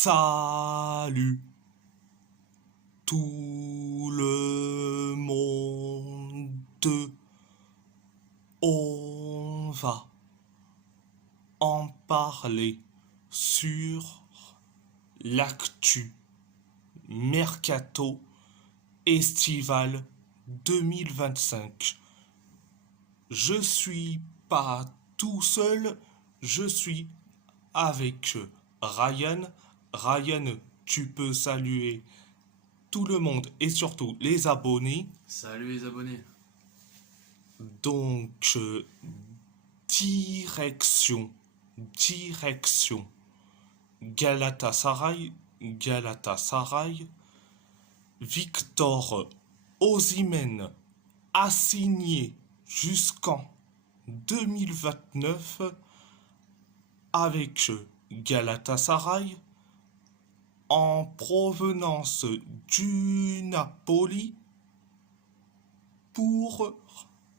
Salut tout le monde, on va en parler sur l'actu Mercato estival 2025. Je suis pas tout seul, je suis avec Ryan. Ryan, tu peux saluer tout le monde et surtout les abonnés. Salut les abonnés. Donc, direction Galatasaray, Victor Osimhen a signé jusqu'en 2029 avec Galatasaray en provenance du Napoli pour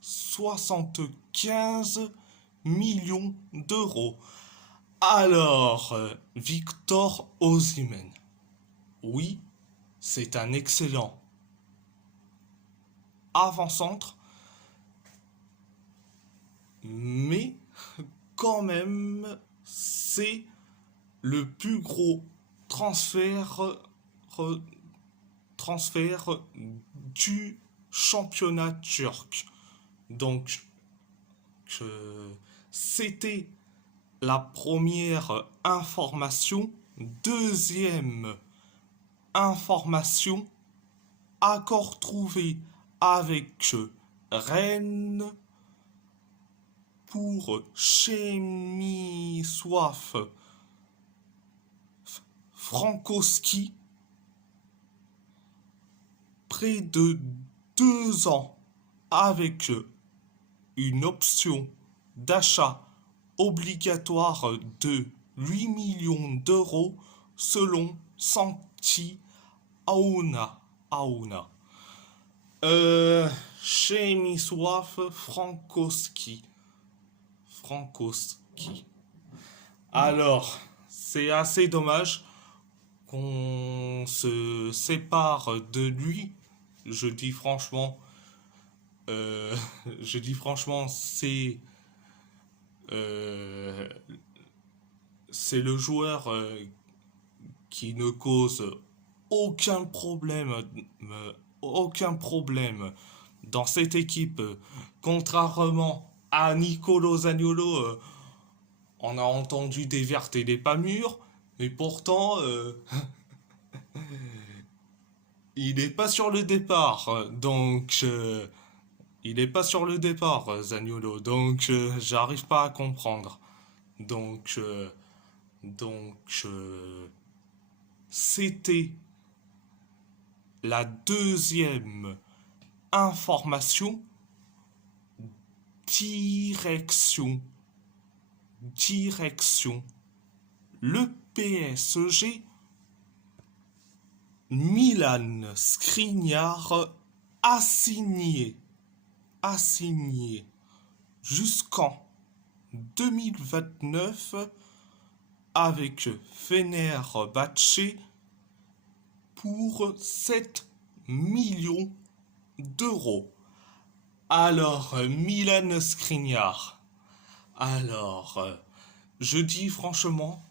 75 millions d'euros. Alors, Victor Osimhen, oui, c'est un excellent avant-centre, mais quand même, c'est le plus gros transfert du championnat turc. Donc, c'était la première information. Deuxième information, accord trouvé avec Rennes pour Chemiswaf Frankowski, près de 2 ans avec une option d'achat obligatoire de 8 millions d'euros selon Santi Aouna. Chemiswaf Frankowski. Alors, c'est assez dommage qu'on se sépare de lui. Je dis franchement, euh, c'est le joueur qui ne cause aucun problème, aucun problème dans cette équipe, contrairement à Nicolo Zaniolo. On a entendu des vertes et des pas mûres, mais pourtant, il n'est pas sur le départ. Donc, il n'est pas sur le départ, Zaniolo. Donc, j'arrive pas à comprendre. Donc, c'était la deuxième information. Direction. Le PSG. Milan Skriniar a signé jusqu'en 2029 avec Fenerbahçe pour 7 millions d'euros. Alors, Milan Skriniar. Alors, je dis franchement,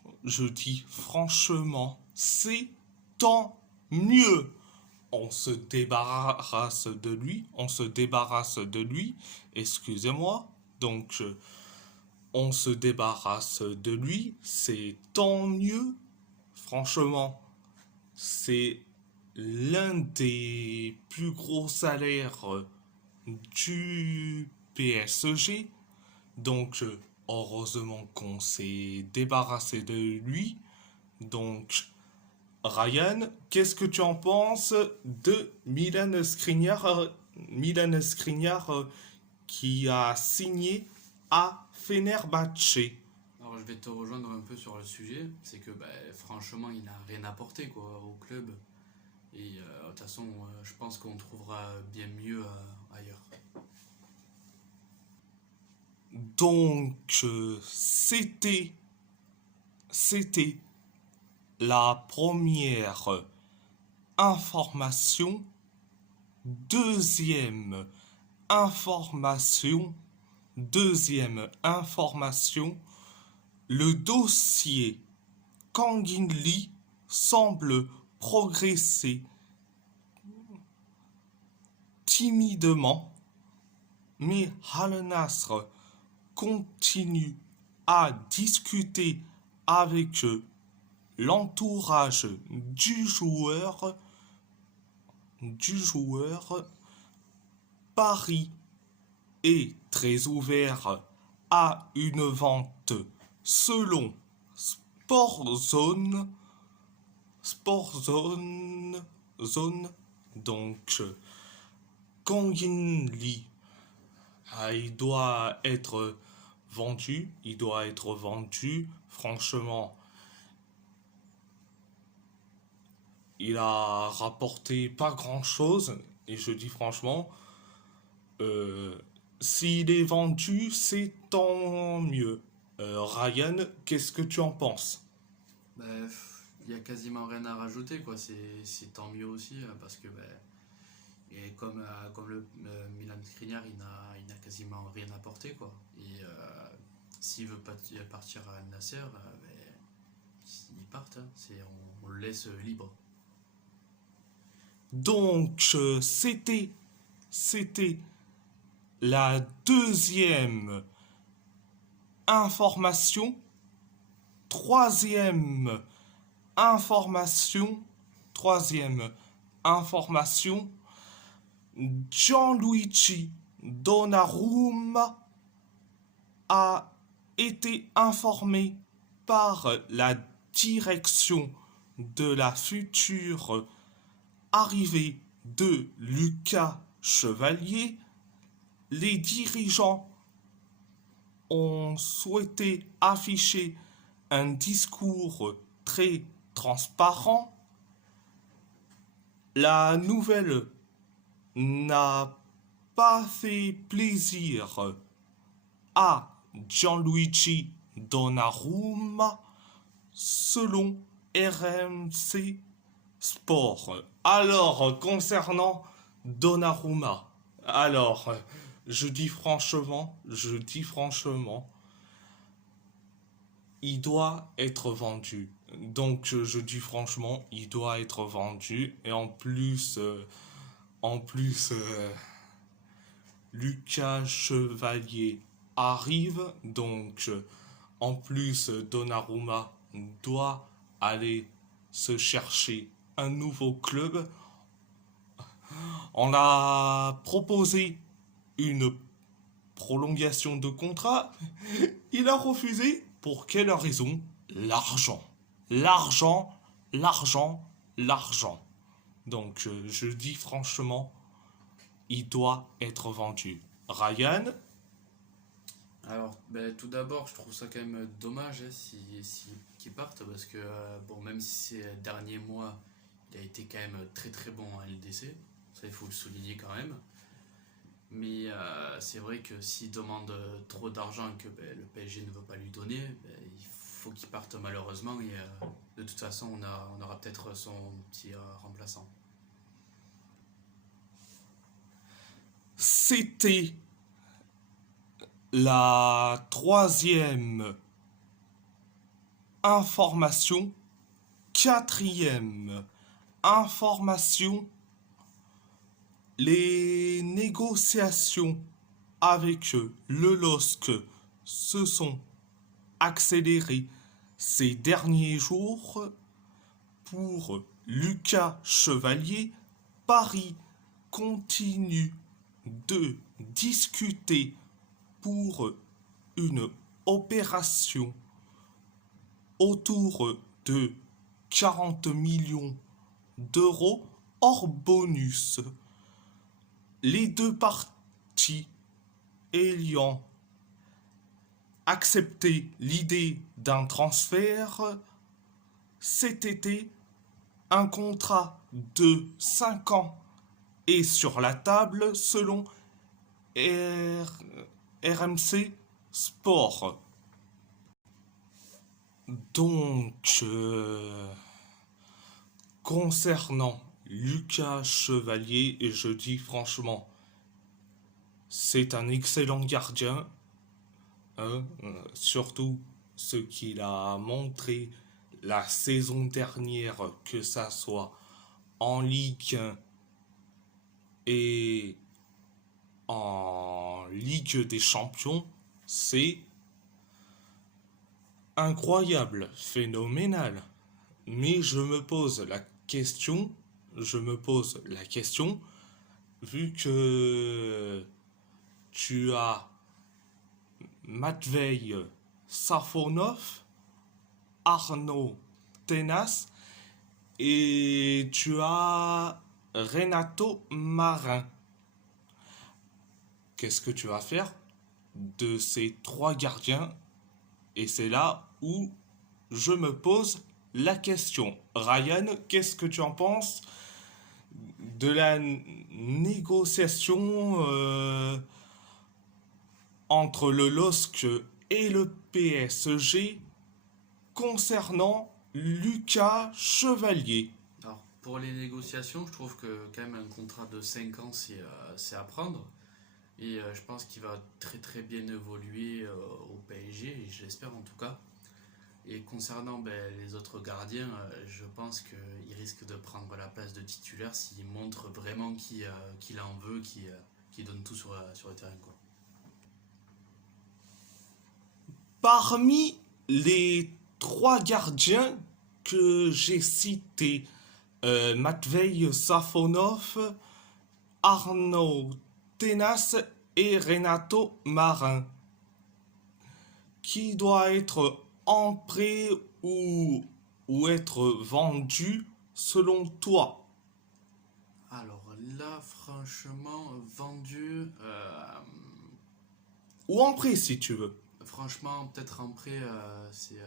c'est tant mieux. On se débarrasse de lui, excusez-moi. Donc, on se débarrasse de lui, c'est tant mieux. Franchement, c'est l'un des plus gros salaires du PSG. Donc, heureusement qu'on s'est débarrassé de lui. Donc, Ryan, qu'est-ce que tu en penses de Milan Skriniar, qui a signé à Fenerbahçe? Alors je vais te rejoindre un peu sur le sujet, c'est que franchement il n'a rien apporté quoi, au club. Et de toute façon je pense qu'on trouvera bien mieux ailleurs. Donc, c'était la première information. Deuxième information. Deuxième information. Le dossier Kang In-lee semble progresser timidement, mais Al Nassr continue à discuter avec l'entourage du joueur. Paris est très ouvert à une vente selon Sportzone. Sportzone. Donc, Kang In-lee, il doit être vendu. Il doit être vendu. Franchement, il a rapporté pas grand-chose. Et je dis franchement, s'il est vendu, c'est tant mieux. Ryan, qu'est-ce que tu en penses? Il y a quasiment rien à rajouter, quoi. C'est tant mieux aussi, parce que et comme le Milan Skriniar, il n'a quasiment rien apporté, quoi. Et s'il veut pas partir à Al Nasser, il part, hein. On le laisse libre. Donc, c'était la deuxième information. Troisième information. Troisième information. Gianluigi Donnarumma a été informé par la direction de la future arrivée de Lucas Chevalier. Les dirigeants ont souhaité afficher un discours très transparent. La nouvelle n'a pas fait plaisir à Gianluigi Donnarumma selon RMC Sport. Alors, concernant Donnarumma, alors, je dis franchement, il doit être vendu. Donc, je dis franchement, il doit être vendu. Et en plus, Lucas Chevalier arrive. Donc, en plus, Donnarumma doit aller se chercher un nouveau club. On a proposé une prolongation de contrat. Il a refusé. Pour quelle raison? L'argent. L'argent, l'argent, l'argent. Donc, je dis franchement, il doit être vendu. Ryan? Alors, tout d'abord, je trouve ça quand même dommage, hein, qu'il parte, parce que bon, même si ces derniers mois, il a été quand même très très bon en LDC, ça il faut le souligner quand même. Mais c'est vrai que s'il demande trop d'argent que le PSG ne veut pas lui donner, il faut qu'il parte malheureusement. Et de toute façon, on aura peut-être son petit remplaçant. C'était la troisième information. Quatrième information. Les négociations avec le LOSC se sont accélérées ces derniers jours. Pour Lucas Chevalier, Paris continue de discuter pour une opération autour de 40 millions d'euros hors bonus. Les deux parties ayant accepté l'idée d'un transfert cet été, un contrat de 5 ans est sur la table selon RMC Sport. Donc, concernant Lucas Chevalier, et je dis franchement, c'est un excellent gardien, hein, surtout ce qu'il a montré la saison dernière, que ça soit en Ligue 1 et en Ligue des Champions, c'est incroyable, phénoménal. Mais je me pose la question, vu que tu as Matvei Safonov, Arnaud Tenas et tu as Renato Marin. Qu'est-ce que tu vas faire de ces trois gardiens? Et c'est là où je me pose la question. Ryan, qu'est-ce que tu en penses de la négociation entre le LOSC et le PSG concernant Lucas Chevalier? Alors, pour les négociations, je trouve que quand même un contrat de 5 ans, c'est à prendre. Et je pense qu'il va très très bien évoluer au PSG, et je l'espère en tout cas. Et concernant les autres gardiens, je pense qu'il risque de prendre la place de titulaire s'il montre vraiment qu'il en veut, qu'il donne tout sur le terrain, quoi. Parmi les trois gardiens que j'ai cités, Matvei Safonov, Arnaud Tenas et Renato Marin, qui doit être en prêt ou être vendu selon toi? Alors là, franchement, vendu, Ou en prêt si tu veux. franchement, peut-être en prêt, c'est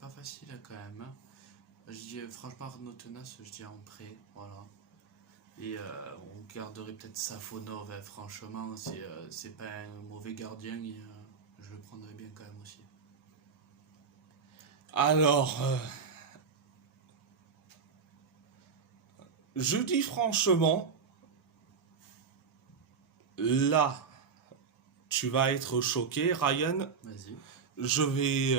pas facile quand même, hein. Je dis franchement Arnaud Tenas, je dis en prêt, voilà. Et on garderait peut-être Safonov, hein, franchement, c'est pas un mauvais gardien, et je le prendrais bien quand même aussi. Alors, je dis franchement, là, tu vas être choqué, Ryan. Vas-y. Je vais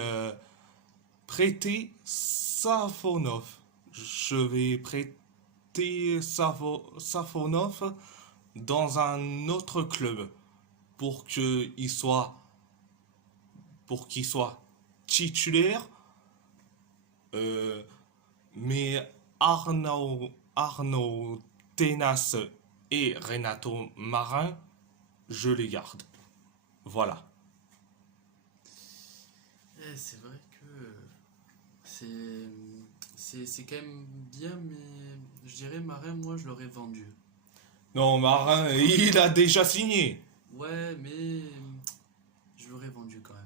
prêter Safonov. Je vais prêter Safonov dans un autre club pour qu'il soit titulaire. Mais Arnaud Tenas et Renato Marin, je les garde. Voilà. C'est vrai que c'est quand même bien, mais je dirais Marin, moi je l'aurais vendu. Non, Marin, il a déjà signé. Ouais, mais je l'aurais vendu quand même.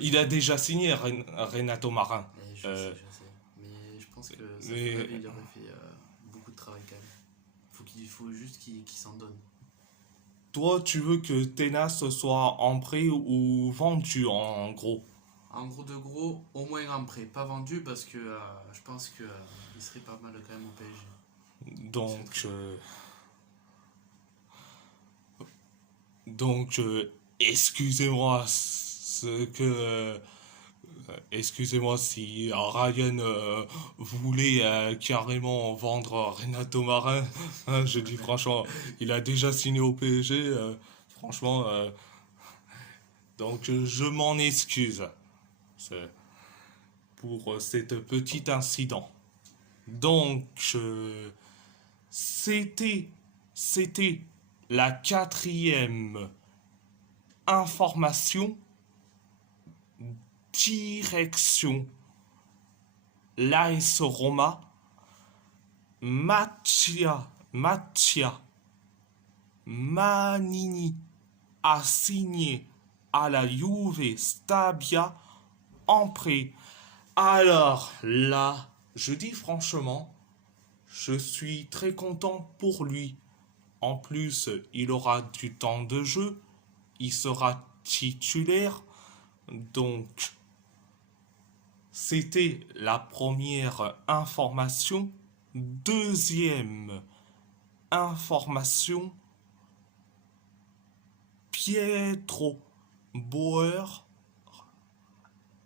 Il a déjà signé, Renato Marin. Je Euh, sais, je sais. Mais je pense que ça mais il aurait fait beaucoup de travail quand même. Il faut juste qu'il s'en donne. toi, tu veux que Tenas soit en prêt ou vendu, en gros? En gros de gros, au moins en prêt, pas vendu parce que je pense que il serait pas mal quand même au PSG. Donc, donc, excusez-moi, excusez-moi si Ryan voulait carrément vendre Renato Marin. Hein, je dis franchement, il a déjà signé au PSG. Franchement, donc je m'en excuse c'est pour cet petit incident. Donc, c'était, c'était la quatrième information. Direction l'AS Roma. Mattia Manini a signé à la Juve Stabia en prêt. Alors là, je dis franchement, je suis très content pour lui. En plus, il aura du temps de jeu, il sera titulaire, donc c'était la première information. Deuxième information, Pietro Bauer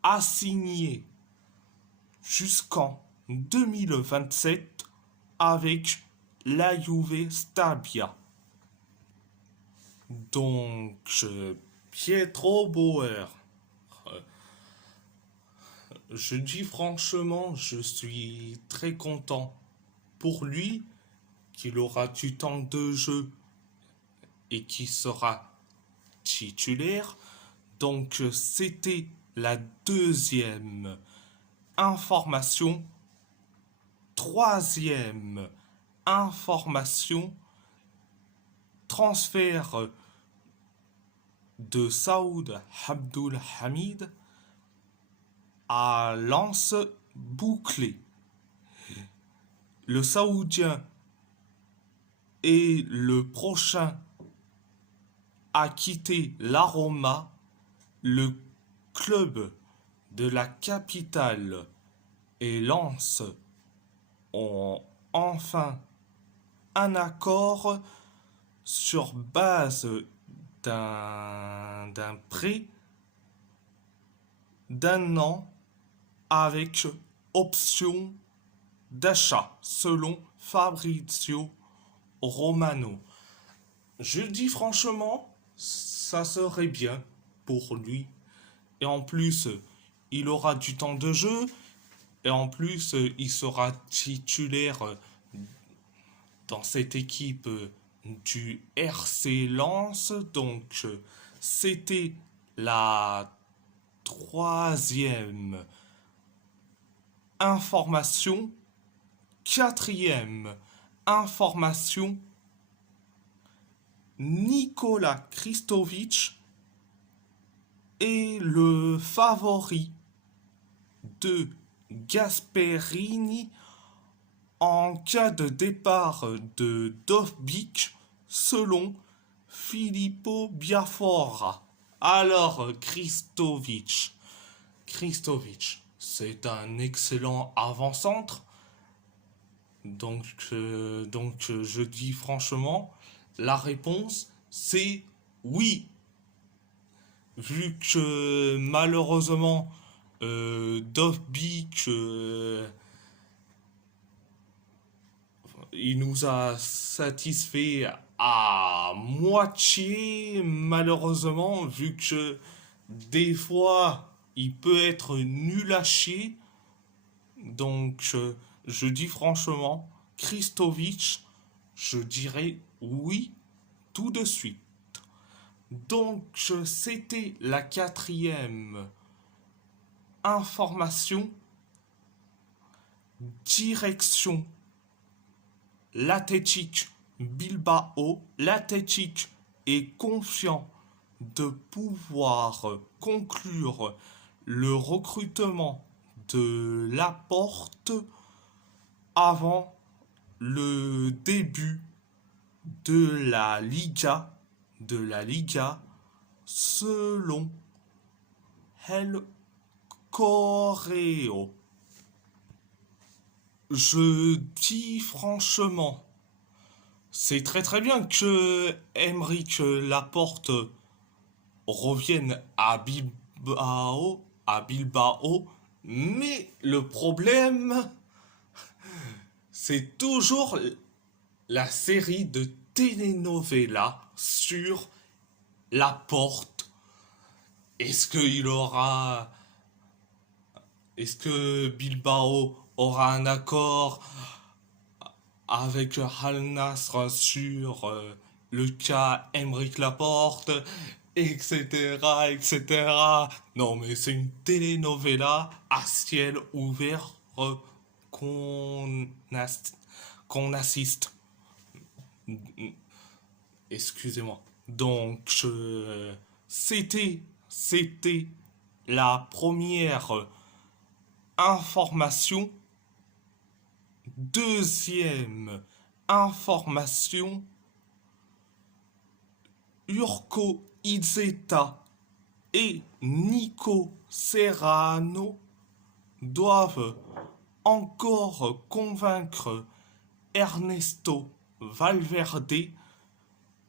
a signé jusqu'en 2027 avec la Juve Stabia. Donc, Pietro Bauer, je dis franchement, je suis très content pour lui qu'il aura du temps de jeu et qui sera titulaire. Donc, c'était la deuxième information. Troisième information, transfert de Saoud Abdul Hamid à Lens bouclé. Le Saoudien est le prochain à quitter la Roma, le club de la capitale et Lens ont enfin un accord sur base d'un prêt d'un an avec option d'achat selon Fabrizio Romano. Je dis franchement, ça serait bien pour lui. Et en plus, il aura du temps de jeu. Et en plus, il sera titulaire dans cette équipe du RC Lens. Donc, c'était la troisième information. Quatrième information, Nikola Kristovic est le favori de Gasperini en cas de départ de Dovbyk selon Filippo Biafora. Alors, Kristovic, c'est un excellent avant-centre. Donc, je dis franchement, la réponse, c'est oui. Vu que malheureusement, Dovbyk, il nous a satisfait à moitié, malheureusement, vu que des fois, il peut être nul à chier. Donc, je dis franchement, Kristovic, je dirais oui tout de suite. Donc, c'était la quatrième information. Direction l'Athletic Bilbao. L'Athletic est confiant de pouvoir conclure le recrutement de Laporte avant le début de la Liga, selon El Correo. Je dis franchement, c'est très très bien que Aymeric Laporte revienne à Bilbao, mais le problème, c'est toujours la série de telenovelas sur Laporte. Est-ce que Bilbao aura un accord avec Al Nassr sur le cas Aymeric Laporte, etc. Non, mais c'est une telenovela à ciel ouvert qu'on qu'on assiste. Excusez-moi. Donc, c'était la première information. Deuxième information, Urko Izeta et Nico Serrano doivent encore convaincre Ernesto Valverde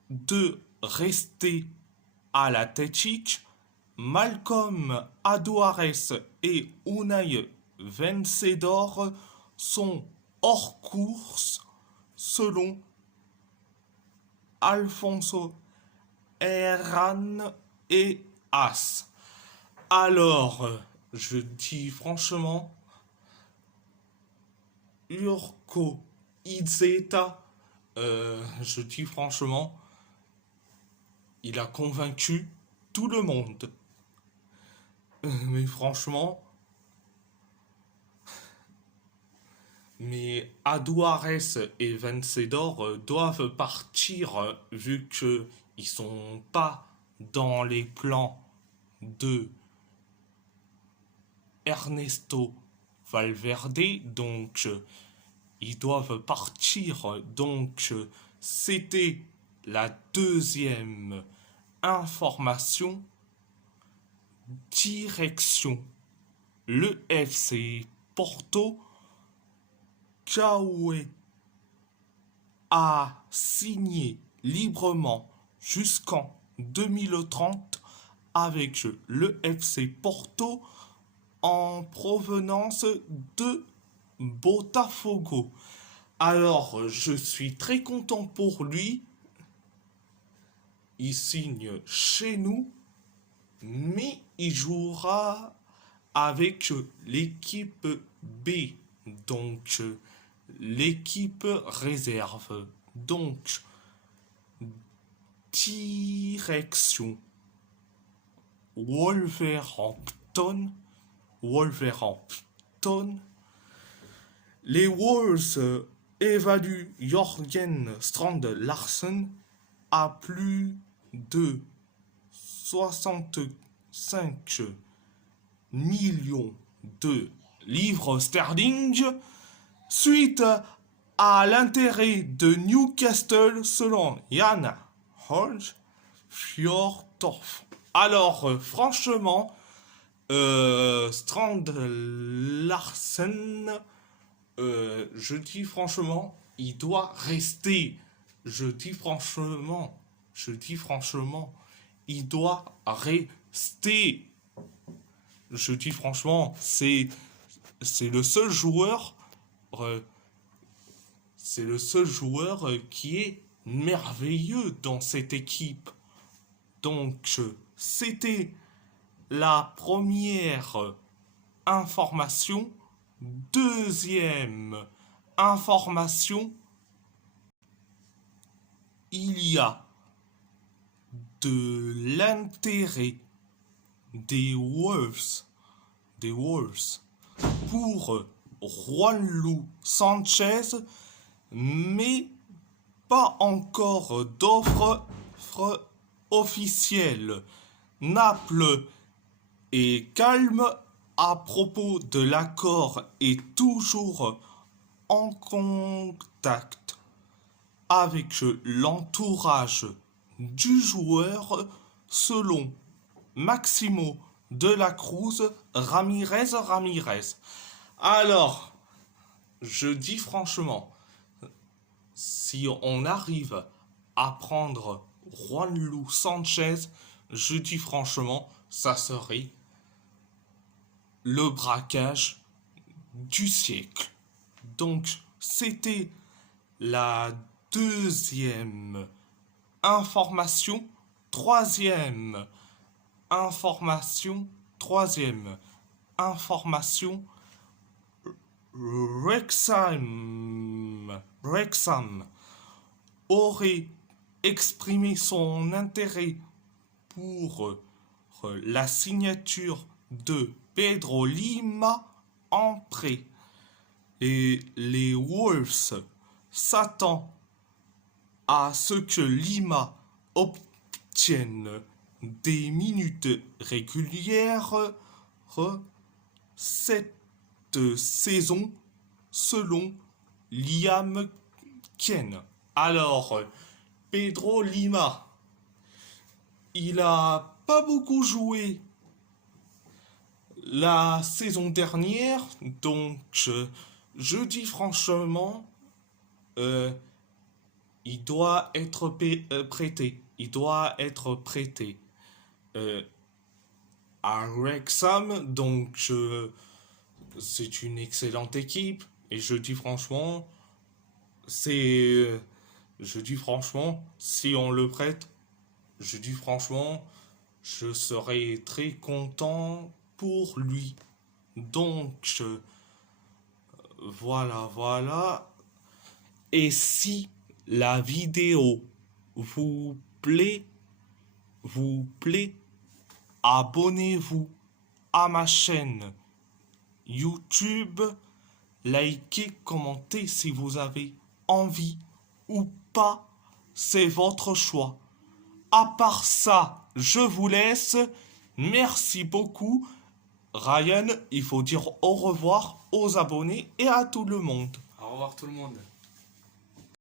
de rester à l'Athletic. Malcolm Aduares et Unai Vencedor sont hors course selon Alfonso Herrán et As. Alors, je dis franchement, Urko Izeta, je dis franchement, il a convaincu tout le monde. Mais franchement, mais Aduares et Vencedor doivent partir vu qu'ils sont pas dans les plans de Ernesto Valverde, donc ils doivent partir. Donc c'était la deuxième information. Direction le FC Porto. Kaoué a signé librement jusqu'en 2030 avec le FC Porto en provenance de Botafogo. Alors, je suis très content pour lui. Il signe chez nous, mais il jouera avec l'équipe B, donc l'équipe réserve. Donc, direction Wolverhampton. Les Wolves évaluent Jørgen Strand Larsen à plus de 65 millions de livres sterling suite à l'intérêt de Newcastle selon Jan Holst Fjordorf. Alors, franchement, Strand Larsen, je dis franchement, il doit rester. Je dis franchement, il doit rester. Je dis franchement, c'est le seul joueur, qui est merveilleux dans cette équipe. Donc, c'était la première information. Deuxième information, il y a de l'intérêt des Wolves pour Juanlu Sanchez, mais pas encore d'offre officielle. Naples est calme à propos de l'accord et toujours en contact avec l'entourage du joueur selon Maximo de la Cruz Ramirez. Alors, je dis franchement, si on arrive à prendre Juanlu Sanchez, je dis franchement, ça serait le braquage du siècle. Donc, c'était la deuxième information. Troisième information. Wrexham aurait exprimé son intérêt pour la signature de Pedro Lima en prêt. Et les Wolves s'attendent à ce que Lima obtienne des minutes régulières cette saison selon Liam Ken. Alors, Pedro Lima, il a pas beaucoup joué la saison dernière, donc je dis franchement, euh, il doit être prêté. Il doit être prêté. Euh, à Wrexham, donc c'est une excellente équipe. Et je dis franchement, c'est. Je dis franchement, si on le prête, je dis franchement, je serai très content pour lui. Donc, voilà, voilà. Et si la vidéo vous plaît, vous plaît, abonnez-vous à ma chaîne YouTube, likez, commentez si vous avez envie ou pas, c'est votre choix. À part ça, je vous laisse. Merci beaucoup. Ryan, il faut dire au revoir aux abonnés et à tout le monde. Au revoir tout le monde.